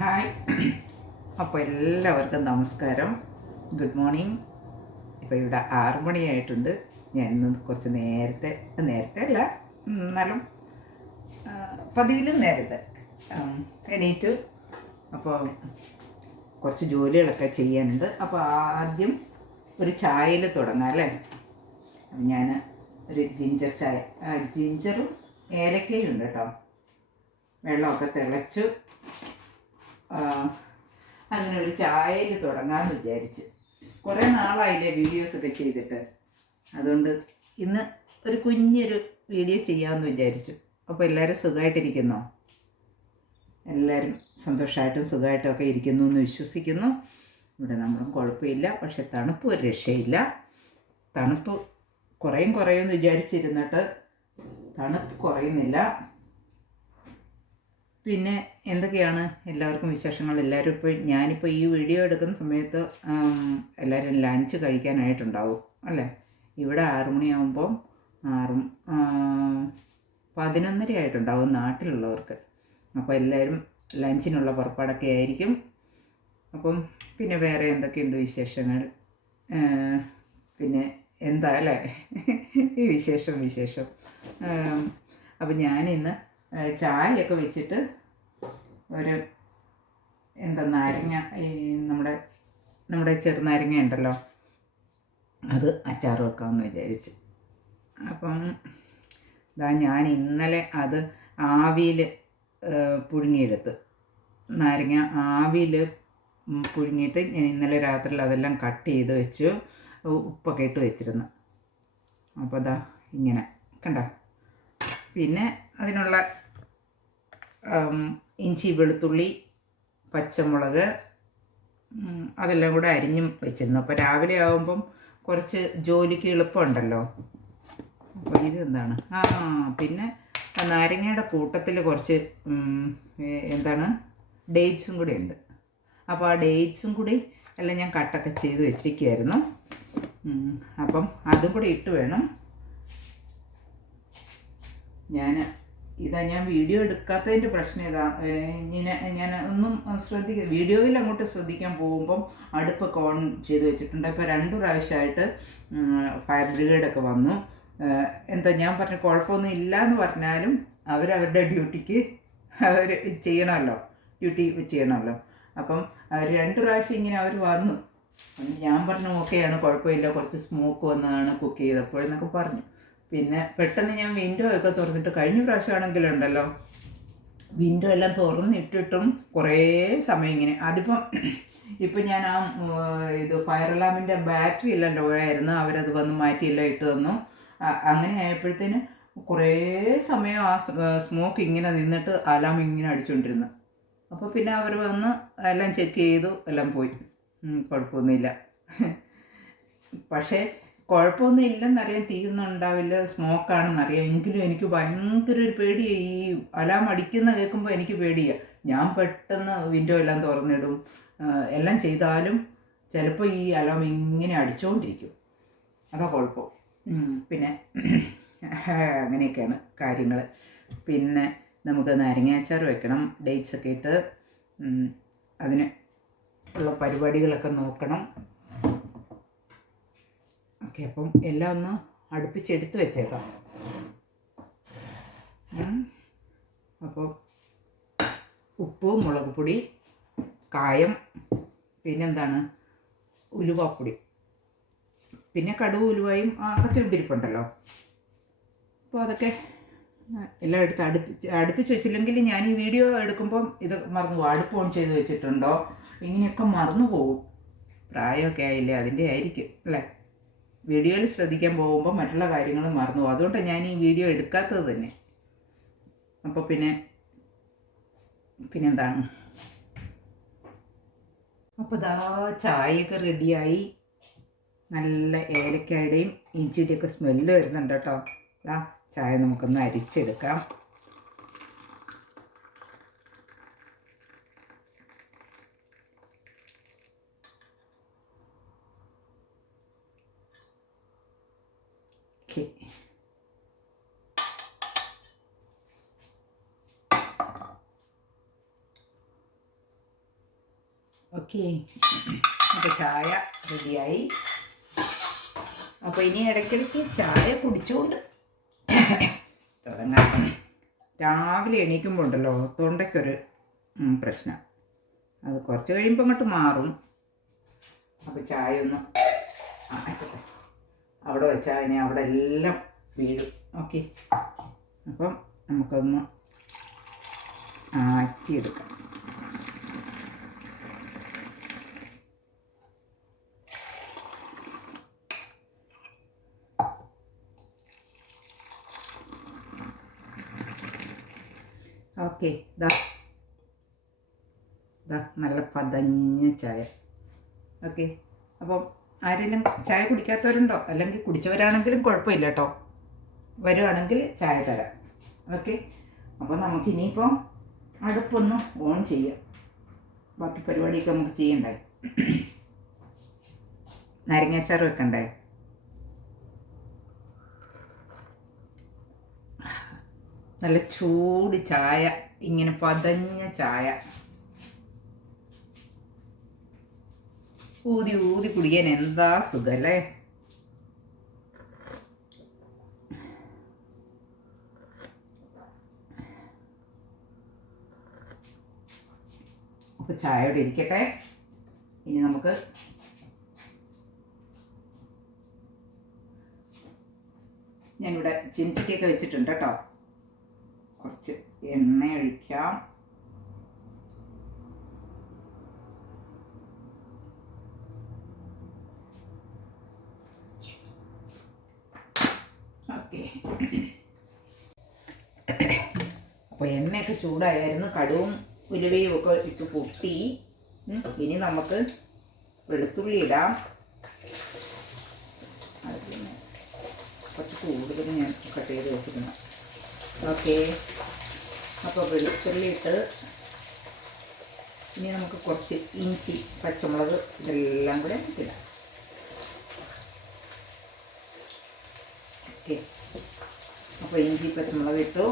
Hi. അപ്പോൾ എല്ലാവർക്കും നമസ്കാരം. ഗുഡ് മോർണിംഗ് ഇപ്പോൾ ഇവിടെ ആറ് മണിയായിട്ടുണ്ട്. ഞാൻ ഇന്ന് കുറച്ച് നേരത്തെ നേരത്തെ അല്ല എന്നാലും പതിവിലും നേരത്തെ എണീറ്റ്. അപ്പോൾ കുറച്ച് ജോലികളൊക്കെ ചെയ്യാനുണ്ട്. അപ്പോൾ ആദ്യം ഒരു ചായയിൽ തുടങ്ങാം അല്ലേ? ഞാൻ ഒരു ജിഞ്ചർ ചായ ജിഞ്ചറും ഏലക്കയും ഉണ്ട് കേട്ടോ. വെള്ളമൊക്കെ തിളച്ചു. അങ്ങനെ ഒരു ചായയിൽ തുടങ്ങാമെന്ന് വിചാരിച്ചു. കുറേ നാളായില്ലേ വീഡിയോസൊക്കെ ചെയ്തിട്ട്. അതുകൊണ്ട് ഇന്ന് ഒരു കുഞ്ഞൊരു വീഡിയോ ചെയ്യാമെന്ന് വിചാരിച്ചു. അപ്പോൾ എല്ലാവരും സുഖമായിട്ടിരിക്കുന്നോ എല്ലാവരും സന്തോഷമായിട്ടും സുഖമായിട്ടും ഒക്കെ ഇരിക്കുന്നു എന്ന് വിശ്വസിക്കുന്നു. ഇവിടെ നമ്മളും കുഴപ്പമില്ല. പക്ഷെ തണുപ്പ് ഒരു രക്ഷയില്ല. തണുപ്പ് കുറയും കുറയുമെന്ന് വിചാരിച്ചിരുന്നിട്ട് തണുപ്പ് കുറയുന്നില്ല. പിന്നെ എന്തൊക്കെയാണ് എല്ലാവർക്കും വിശേഷങ്ങൾ? എല്ലാവരും ഇപ്പോൾ ഞാനിപ്പോൾ ഈ വീഡിയോ എടുക്കുന്ന സമയത്ത് എല്ലാവരും ലഞ്ച് കഴിക്കാനായിട്ടുണ്ടാവും അല്ലേ? ഇവിടെ ആറു മണിയാകുമ്പോൾ ആറും പതിനൊന്നര ആയിട്ടുണ്ടാവും നാട്ടിലുള്ളവർക്ക്. അപ്പോൾ എല്ലാവരും ലഞ്ചിനുള്ള പുറപ്പാടൊക്കെ ആയിരിക്കും. അപ്പം പിന്നെ വേറെ എന്തൊക്കെയുണ്ട് വിശേഷങ്ങൾ? പിന്നെ എന്താ അല്ലേ? ഈ വിശേഷം വിശേഷം. അപ്പം ഞാനിന്ന് ചായയൊക്കെ വെച്ചിട്ട് ഒരു എന്താ നാരങ്ങ ഈ നമ്മുടെ നമ്മുടെ ചെറുനാരങ്ങ ഉണ്ടല്ലോ അത് അച്ചാർ വെക്കാമെന്ന് വിചാരിച്ച്. അപ്പം ഇതാ ഞാൻ ഇന്നലെ അത് ആവിയിൽ പുഴുങ്ങിയെടുത്ത്. നാരങ്ങ ആവിയിൽ പുഴുങ്ങിയിട്ട് ഞാൻ ഇന്നലെ രാത്രിയിൽ അതെല്ലാം കട്ട് ചെയ്ത് വെച്ചു ഉപ്പൊക്കെ ഇട്ട് വെച്ചിരുന്നു. അപ്പോൾ അതാ ഇങ്ങനെ കണ്ട? പിന്നെ അതിനുള്ള ഇഞ്ചി വെളുത്തുള്ളി പച്ചമുളക് അതെല്ലാം കൂടെ അരിഞ്ഞും വെച്ചിരുന്നു. അപ്പോൾ രാവിലെ ആകുമ്പം കുറച്ച് ജോലിക്ക് എളുപ്പമുണ്ടല്ലോ. അപ്പോൾ ഇതെന്താണ് ആ പിന്നെ നാരങ്ങയുടെ കൂട്ടത്തിൽ കുറച്ച് എന്താണ്? ഡേറ്റ്സും കൂടി ഉണ്ട്. അപ്പോൾ ആ ഡേറ്റ്സും കൂടി എല്ലാം ഞാൻ കട്ടൊക്കെ ചെയ്ത് വെച്ചിരിക്കുകയായിരുന്നു. അപ്പം അതും കൂടി ഇട്ട് വേണം. ഞാൻ ഇതാ ഞാൻ വീഡിയോ എടുക്കാത്തതിന്റെ പ്രശ്നം ഇതാ. ഇങ്ങനെ ഞാൻ ഒന്നും ശ്രദ്ധിക്ക വീഡിയോയിൽ അങ്ങോട്ട് ശ്രദ്ധിക്കാൻ പോകുമ്പം അടുപ്പൊക്കെ ഓൺ ചെയ്ത് വെച്ചിട്ടുണ്ട്. ഇപ്പോൾ രണ്ട് പ്രാവശ്യമായിട്ട് ഫയർ ബ്രിഗേഡൊക്കെ വന്നു. എന്താ ഞാൻ പറഞ്ഞ കുഴപ്പമൊന്നും ഇല്ല എന്ന് പറഞ്ഞാലും അവരവരുടെ ഡ്യൂട്ടിക്ക് അവർ ചെയ്യണമല്ലോ. ഡ്യൂട്ടി ചെയ്യണമല്ലോ. അപ്പം അവർ രണ്ട് പ്രാവശ്യം ഇങ്ങനെ അവർ വന്നു. ഞാൻ പറഞ്ഞു ഓക്കെയാണ് കുഴപ്പമില്ല. കുറച്ച് സ്മോക്ക് വന്നതാണ് കുക്ക് ചെയ്തപ്പോഴെന്നൊക്കെ പറഞ്ഞു. പിന്നെ പെട്ടെന്ന് ഞാൻ വിൻഡോ ഒക്കെ തുറന്നിട്ട് കഴിഞ്ഞ പ്രാവശ്യമാണെങ്കിലുണ്ടല്ലോ. വിൻഡോ എല്ലാം തുറന്നിട്ടിട്ടും കുറേ സമയം ഇങ്ങനെ. അതിപ്പം ഇപ്പം ഞാൻ ആ ഇത് ഫയർ അലാമിന്റെ ബാറ്ററി എല്ലാം ലോ അവരത് വന്ന് മാറ്റിയെല്ലാം ഇട്ട് തന്നു. അങ്ങനെ ആയപ്പോഴത്തേന് കുറേ സമയം ആ സ്മോക്ക് ഇങ്ങനെ നിന്നിട്ട് അലാം ഇങ്ങനെ അടിച്ചുകൊണ്ടിരുന്നു അപ്പോൾ പിന്നെ അവർ വന്ന് എല്ലാം ചെക്ക് ചെയ്തു. എല്ലാം പോയി. കുഴപ്പമൊന്നുമില്ല. പക്ഷേ കുഴപ്പമൊന്നും ഇല്ലെന്നറിയാം തീയൊന്നും ഉണ്ടാവില്ല സ്മോക്കാണെന്നറിയാം എങ്കിലും എനിക്ക് ഭയങ്കര ഒരു പേടിയാണ് ഈ അലാം അടിക്കുന്ന കേൾക്കുമ്പോൾ എനിക്ക് പേടിയാണ് ഞാൻ പെട്ടെന്ന് വിൻഡോ എല്ലാം തുറന്നിടും. എല്ലാം ചെയ്താലും ചിലപ്പോൾ ഈ അലാം ഇങ്ങനെ അടിച്ചുകൊണ്ടിരിക്കും അതാ കുഴപ്പം. പിന്നെ അങ്ങനെയൊക്കെയാണ് കാര്യങ്ങൾ പിന്നെ നമുക്ക് നാരങ്ങാച്ചാർ വെക്കണം ഡേറ്റ്സ് ഒക്കെ ഇട്ട്. അതിന് ഉള്ള പരിപാടികളൊക്കെ നോക്കണം. ഓക്കെ അപ്പം എല്ലാം ഒന്ന് അടുപ്പിച്ചെടുത്ത് വെച്ചേക്കാം. അപ്പോൾ ഉപ്പ് മുളക് പൊടി കായം പിന്നെന്താണ്? ഉലുവാപ്പൊടി. പിന്നെ കടുവ് ഉലുവയും അതൊക്കെ ഉപ്പിരിപ്പുണ്ടല്ലോ അപ്പോൾ അതൊക്കെ എല്ലാം എടുത്ത് അടുപ്പിച്ച് അടുപ്പിച്ച് വെച്ചില്ലെങ്കിൽ ഞാൻ ഈ വീഡിയോ എടുക്കുമ്പം ഇത് മറന്നു പോകും അടുപ്പ് ഓൺ ചെയ്ത് വെച്ചിട്ടുണ്ടോ? ഇങ്ങനെയൊക്കെ മറന്നു പോകും പ്രായമൊക്കെ ആയില്ലേ അതിന്റെ ആയിരിക്കും അല്ലേ? വീഡിയോയിൽ ശ്രദ്ധിക്കാൻ പോകുമ്പോൾ മറ്റുള്ള കാര്യങ്ങളും മറന്നു പോകും. അതുകൊണ്ടാണ് ഞാൻ ഈ വീഡിയോ എടുക്കാത്തത് തന്നെ. അപ്പോൾ പിന്നെ പിന്നെന്താണ്? അപ്പോൾ ദാ ചായയൊക്കെ റെഡിയായി. നല്ല ഏലക്കായുടെയും ഇഞ്ചിയുടെയൊക്കെ സ്മെല്ല് വരുന്നുണ്ട് കേട്ടോ. ദാ ചായ നമുക്കൊന്ന് അരിച്ചെടുക്കാം. ഓക്കെ. ഓക്കെ. അപ്പോൾ ചായ റെഡിയായി. അപ്പോൾ ഇനി ഇടയ്ക്കിടയ്ക്ക് ചായ കുടിച്ചുകൊണ്ട് തുടങ്ങാം. രാവിലെ എണീക്കുമ്പോൾ ഉണ്ടല്ലോ തൊണ്ടയ്ക്കൊരു പ്രശ്നം. അത് കുറച്ച് കഴിയുമ്പോൾ അങ്ങോട്ട് മാറും. അപ്പോൾ ചായ ഒന്ന് അവിടെ വെച്ചാൽ ഇനി അവിടെ എല്ലാം വീഴും. ഓക്കെ അപ്പം നമുക്കൊന്ന് ആറ്റിയെടുക്കാം. ഓക്കെ ദാ. ദാ നല്ല പതഞ്ഞ ചായ. ഓക്കെ അപ്പം ആരെങ്കിലും ചായ കുടിക്കാത്തവരുണ്ടോ? അല്ലെങ്കിൽ കുടിച്ചവരാണെങ്കിലും കുഴപ്പമില്ല കേട്ടോ. വരുവാണെങ്കിൽ ചായ തരാം. ഓക്കെ? അപ്പോൾ നമുക്ക് ഇനിയിപ്പോൾ അടുപ്പൊന്ന് ഓൺ ചെയ്യാം. ബാക്കി പരിപാടിയൊക്കെ നമുക്ക് ചെയ്യണ്ടേ? നാരങ്ങാച്ചാറ് വെക്കണ്ടേ? നല്ല ചൂട് ചായ ഇങ്ങനെ പതഞ്ഞ ചായ. ഊതി ഊതി കുടിക്കാൻ എന്താ സുഖല്ലേ? അപ്പോൾ ചായയോടെ ഇരിക്കട്ടെ. ഇനി നമുക്ക് ഞാനിവിടെ ചിഞ്ചിക്കൊക്കെ വെച്ചിട്ടുണ്ട് കേട്ടോ. കുറച്ച് എണ്ണ ഒഴിക്കാം. ഓക്കെ അപ്പോൾ എണ്ണയൊക്കെ ചൂടായിരുന്നു കടുവും ഉലുവയും ഒക്കെ ഇട്ട് പൊട്ടി. ഇനി നമുക്ക് വെളുത്തുള്ളി ഇടാം. കുറച്ച് കൂടുതൽ ഞാൻ കട്ട് ചെയ്ത് വെച്ചിരുന്നു ഓക്കെ. അപ്പോൾ വെളുത്തുള്ളി ഇട്ട് ഇനി നമുക്ക് കുറച്ച് ഇഞ്ചി പച്ചമുളക് ഇതെല്ലാം കൂടെ ഇടാം. ഓക്കെ. അപ്പോൾ ഇഞ്ചി പച്ചമുളക് ഇട്ടു.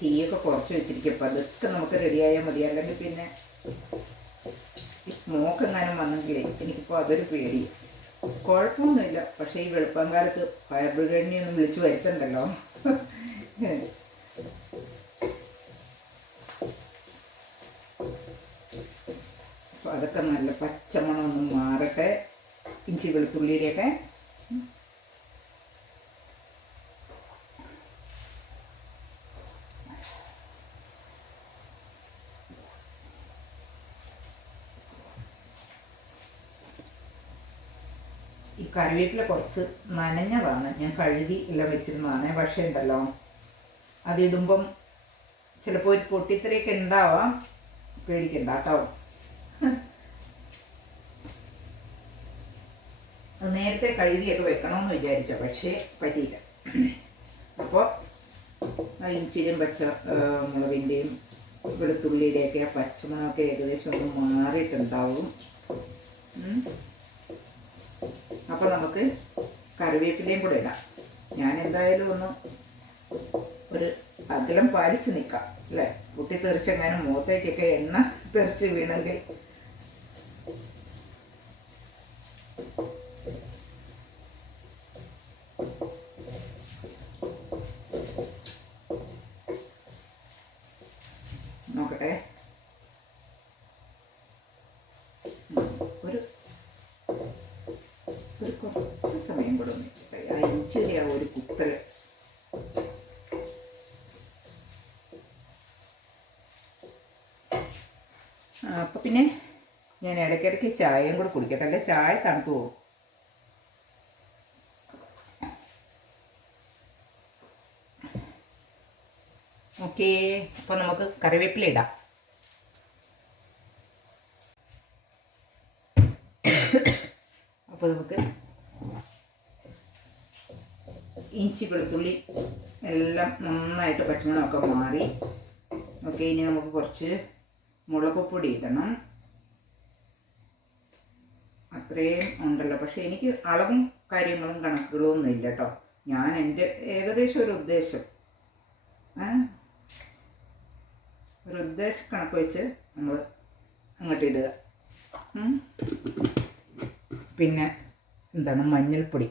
തീയൊക്കെ കുറച്ച് വെച്ചിരിക്കും. അപ്പം അതൊക്കെ നമുക്ക് റെഡിയായാൽ മതി. അല്ലെങ്കിൽ പിന്നെ സ്മോക്കെങ്ങാനും വന്നെങ്കിലേ എനിക്കിപ്പോൾ അതൊരു പേടി. കുഴപ്പമൊന്നുമില്ല. പക്ഷേ ഈ വെളുപ്പം കാലത്ത് ഫയർ ബ്രിഗേഡിനെ ഒന്നും വിളിച്ചു വരുത്തണ്ടല്ലോ. അതൊക്കെ നല്ല പച്ചമണം മാറട്ടെ. ഇഞ്ചി വെളുത്തുള്ളിയുടെയൊക്കെ. ഈ കറിവേപ്പില കുറച്ച് നനഞ്ഞതാണ്. ഞാൻ കഴുകി എല്ലാം വെച്ചിരുന്നതാണ്. പക്ഷേ ഉണ്ടല്ലോ അതിടുമ്പം ചിലപ്പോൾ ഒരു പൊട്ടിത്തെറിയൊക്കെ ഉണ്ടാവാം. പേടിക്കണ്ട കേട്ടോ. നേരത്തെ കഴുകിയൊക്കെ വെക്കണമെന്ന് വിചാരിച്ച പക്ഷേ പറ്റിയില്ല. അപ്പോൾ ഇഞ്ചിയും പച്ച മുളകിന്റെയും വെളുത്തുള്ളിയുടെയൊക്കെ ആ പച്ചമുളകൊക്കെ ഏകദേശം ഒന്ന് മാറിയിട്ടുണ്ടാവും. അപ്പോൾ നമുക്ക് കറിവേപ്പിലയും കൂടെ ഇടാം. ഞാൻ എന്തായാലും ഒന്ന് ഒരു അകലം പാലിച്ച് നിൽക്കാം അല്ലേ? കുത്തി തെറിച്ചെങ്ങാനും മുഖത്തേക്കൊക്കെ എണ്ണ തെറിച്ച് വീണെങ്കിൽ നോക്കട്ടെ ഉം, ഒരു ഒരു കുറച്ച് സമയം കൂടെ ഒന്ന് ആ ഒരു പുസ്തകം അപ്പം പിന്നെ ഞാൻ ഇടയ്ക്കിടയ്ക്ക് ചായയും കൂടെ കുടിക്കട്ടെ. അല്ലെ? ചായ തണുത്തു പോകും. ഓക്കേ. അപ്പോൾ നമുക്ക് കറിവേപ്പില ഇടാം. അപ്പോൾ നമുക്ക് ഇഞ്ചി വെളുത്തുള്ളി എല്ലാം നന്നായിട്ട് പച്ചമുളകൊക്കെ മാറി. ഓക്കെ ഇനി നമുക്ക് കുറച്ച് മുളക് പൊടി ഇടണം. അത്രയും ഉണ്ടല്ലോ. പക്ഷെ എനിക്ക് അളവും കാര്യങ്ങളും കണക്കുകളും ഒന്നും ഇല്ല കേട്ടോ. ഞാൻ എന്റെ ഏകദേശം ഒരു ഉദ്ദേശം? ഒരു ഉദ്ദേശ കണക്ക് വെച്ച് നമ്മൾ അങ്ങോട്ട് ഇടുക. പിന്നെ എന്താണ്? മഞ്ഞൾപ്പൊടി.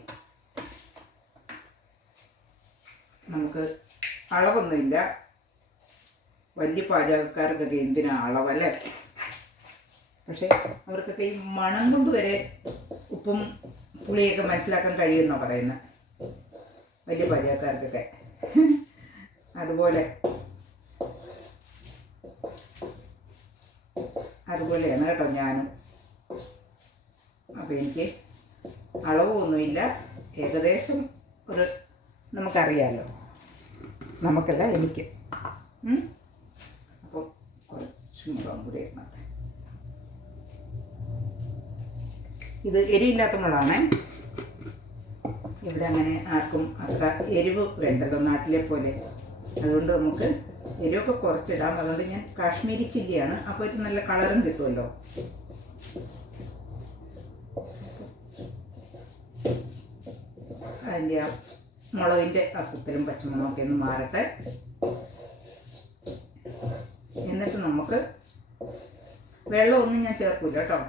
നമുക്ക് അളവൊന്നുമില്ല. വലിയ പാചകക്കാർക്കൊക്കെ എന്തിനാ അളവല്ലേ? പക്ഷേ അവർക്കൊക്കെ ഈ മണം കൊണ്ട് വരെ ഉപ്പും പുളിയൊക്കെ മനസ്സിലാക്കാൻ കഴിയുമെന്നാണ് പറയുന്നത്. വലിയ പാചകക്കാർക്കൊക്കെ. അതുപോലെ. അതുപോലെയാണ് കേട്ടോ ഞാനും. അപ്പോൾ എനിക്ക് അളവൊന്നുമില്ല. ഏകദേശം ഒരു നമുക്കറിയാമല്ലോ നമുക്കല്ല എനിക്ക്. അപ്പോൾ കുറച്ച് മുളകും കൂടി ഇടണം ഇത് എരിവില്ലാത്ത മുളകാണേ. ഇവിടെ അങ്ങനെ ആർക്കും അത്ര എരിവ് വേണ്ടല്ലോ നാട്ടിലെ പോലെ. അതുകൊണ്ട് നമുക്ക് എരിവൊക്കെ കുറച്ചിടാം. അതുകൊണ്ട് ഞാൻ കാശ്മീരി ചില്ലിയാണ്. അപ്പോൾ ഒരു നല്ല കളറും കിട്ടുമല്ലോ. അതിന്റെ ആ മുളകിന്റെ ആ പച്ചമുളകൊക്കെ ഒന്ന് മാറട്ടെ. എന്നിട്ട് നമുക്ക് വെള്ളമൊന്നും ഞാൻ ചേർക്കില്ല കേട്ടോ.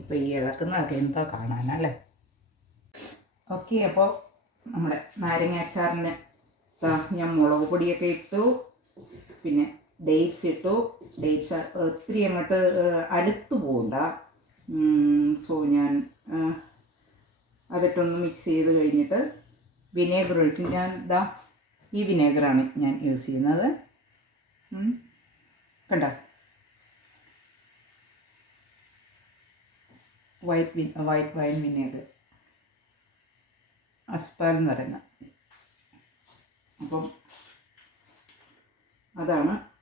ഇപ്പം ഈ ഇളക്കുന്നതൊക്കെ എന്താ കാണാനല്ലേ? ഓക്കെ അപ്പോൾ നമ്മുടെ നാരങ്ങ അച്ചാറിന് ഞാൻ മുളക് പൊടിയൊക്കെ ഇട്ടു. പിന്നെ ഡേറ്റ്സ് ഇട്ടു. ഡേറ്റ്സ് ഒത്തിരി അങ്ങോട്ട് അടുത്ത് പോകണ്ട സോ ഞാൻ അതിട്ടൊന്ന് മിക്സ് ചെയ്ത് കഴിഞ്ഞിട്ട് വിനേഗർ ഒഴിച്ച് ഞാൻ ഇതാ ഈ വിനേഗറാണ് ഞാൻ യൂസ് ചെയ്യുന്നത്. കണ്ട? വൈറ്റ് വൈറ്റ് വൈൻ വിനേഗർ അസ്പാൽ എന്ന് പറയുന്ന. അപ്പം അതാണ്.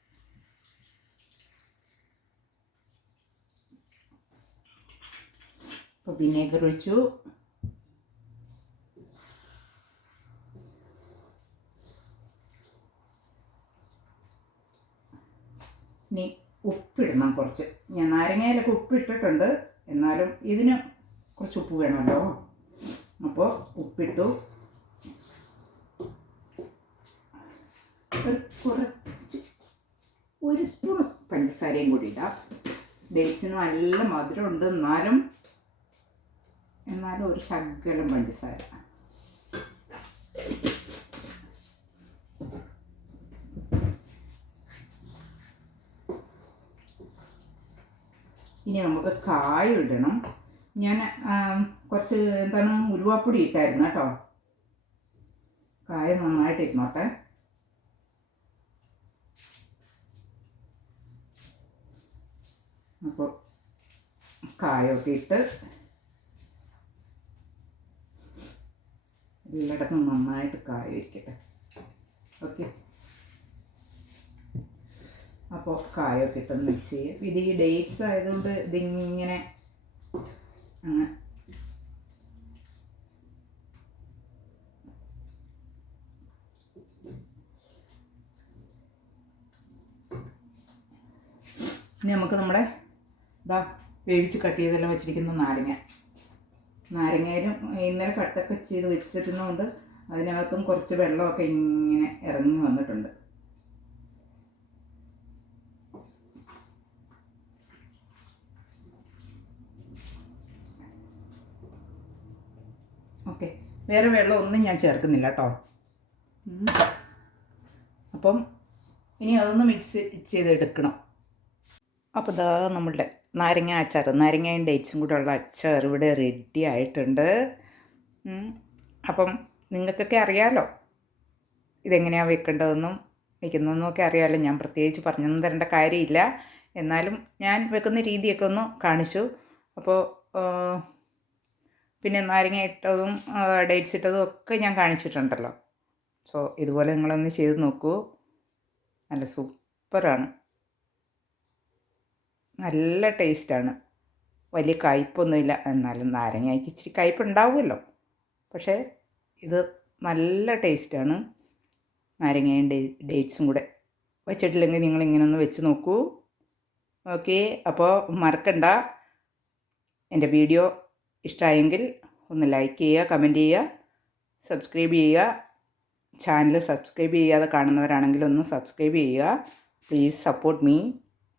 ഇപ്പോൾ വിനേഗർ ഒഴിച്ചു. ഇനി ഉപ്പിടണം കുറച്ച്. ഞാൻ നാരങ്ങയിലൊക്കെ ഉപ്പിട്ടിട്ടുണ്ട്. എന്നാലും ഇതിന് കുറച്ച് ഉപ്പ് വേണമല്ലോ. അപ്പോൾ ഉപ്പിട്ടു. ഒരു കുറച്ച് ഒരു സ്പൂൺ പഞ്ചസാരയും കൂടി ഇടാം. ഡേറ്റ്സിന് നല്ല മധുരമുണ്ട്. എന്നാലും എന്നാലും ഒരു ശകലം പഞ്ചസാര. ഇനി നമുക്ക് കായ ഇടണം. ഞാൻ കുറച്ച് എന്താണ് ഉരുവാപ്പൊടി ഇട്ടായിരുന്നു കേട്ടോ. കായ നന്നായിട്ട് ഇരുന്നോട്ടെ അപ്പോൾ കായൊക്കെ ഇട്ട് എല്ലായിടത്തും നന്നായിട്ട് കായ ഇരിക്കട്ടെ. ഓക്കെ. അപ്പോൾ കായൊക്കെ ഇട്ട് മിക്സ് ചെയ്യും ഇത് ഈ ഡേറ്റ്സ് ആയതുകൊണ്ട് ഇതിങ്ങനെ അങ്ങ് ഇനി നമുക്ക് നമ്മുടെ ഇതാ വേവിച്ച് കട്ട് ചെയ്തെല്ലാം വെച്ചിരിക്കുന്ന നാരങ്ങ. നാരങ്ങയിലും ഇന്നലെ കട്ടൊക്കെ ചെയ്ത് വെച്ചിരുന്നതുകൊണ്ട് അതിനകത്തും കുറച്ച് വെള്ളമൊക്കെ ഇങ്ങനെ ഇറങ്ങി വന്നിട്ടുണ്ട്. ഓക്കെ. വേറെ വെള്ളം ഒന്നും ഞാൻ ചേർക്കുന്നില്ല കേട്ടോ. അപ്പം ഇനി അതൊന്ന് മിക്സ് ചെയ്തെടുക്കണം. അപ്പോൾ ഇതാ നമ്മളുടെ നാരങ്ങ അച്ചാർ നാരങ്ങയും ഡേറ്റ്സും കൂടെ ഉള്ള അച്ചാർ ഇവിടെ റെഡി ആയിട്ടുണ്ട്. അപ്പം നിങ്ങൾക്കൊക്കെ അറിയാലോ ഇതെങ്ങനെയാണ് വെക്കേണ്ടതെന്നും വെക്കുന്നതെന്നും ഒക്കെ അറിയാമല്ലോ ഞാൻ പ്രത്യേകിച്ച് പറഞ്ഞൊന്നും തരേണ്ട കാര്യമില്ല. എന്നാലും ഞാൻ വെക്കുന്ന രീതിയൊക്കെ ഒന്ന് കാണിച്ചു. അപ്പോൾ പിന്നെ നാരങ്ങ ഇട്ടതും ഡേറ്റ്സ് ഇട്ടതും ഒക്കെ ഞാൻ കാണിച്ചിട്ടുണ്ടല്ലോ. സോ ഇതുപോലെ നിങ്ങളൊന്ന് ചെയ്ത് നോക്കൂ. നല്ല സൂപ്പറാണ്. നല്ല ടേസ്റ്റാണ്. വലിയ കയ്പൊന്നുമില്ല. എന്നാലും നാരങ്ങയ്ക്ക് ഇച്ചിരി കയ്പ് ഉണ്ടാവുമല്ലോ പക്ഷേ ഇത് നല്ല ടേസ്റ്റാണ്. നാരങ്ങയും ഡേറ്റ്സും കൂടെ വെച്ചിട്ടില്ലെങ്കിൽ നിങ്ങൾ ഇങ്ങനെ ഒന്ന് വെച്ച് നോക്കൂ. ഓക്കെ അപ്പോൾ മറക്കണ്ട. എന്റെ വീഡിയോ ഇഷ്ടമായെങ്കിൽ ഒന്ന് ലൈക്ക് ചെയ്യുക കമന്റ് ചെയ്യുക സബ്സ്ക്രൈബ് ചെയ്യുക. ചാനൽ സബ്സ്ക്രൈബ് ചെയ്യാതെ കാണുന്നവരാണെങ്കിൽ ഒന്ന് സബ്സ്ക്രൈബ് ചെയ്യുക. Please support me.